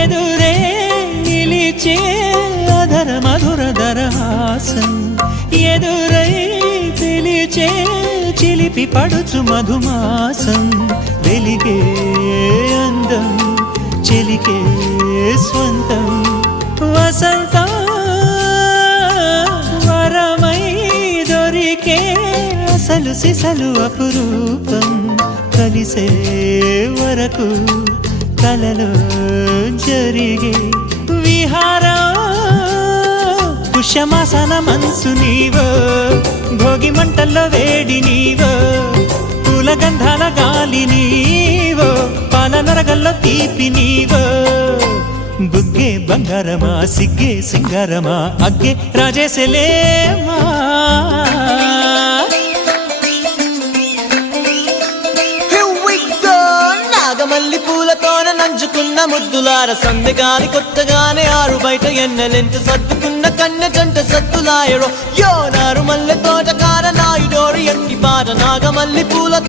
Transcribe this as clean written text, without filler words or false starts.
ఎదురే నిలిచే అధర మధుర దరహాసం ఎదురై పిలిచే చిలిపి పడుచు మధుమాసం వెలిగే అందం చెలికే స్వంతం వసంతం వరమై దొరికే అసలు సిసలు అపురూపం కలిసే వరకు కలలో జరిగే విహారం పుష్యమాసన మనసు నీవో భోగి మంటల్లో వేడి నీవో పూల గంధాల గాలి నీవో పాల నరగల్లో తీపి నీవో బుగ్గే బంగారమా సిగ్గే సింగారమా అగ్గే రాజేసలేమా మల్లి పూలతోన నంచుకున్న ముద్దులార సందెగాని కొత్తగానే ఆరు బయట ఎన్నెలెంట సర్దుకున్న కన్నె జంట సత్తులాయరో యో నారు మల్లె తోటకార నాయుడోరు ఎట్టి పాట నాగమల్లి పూల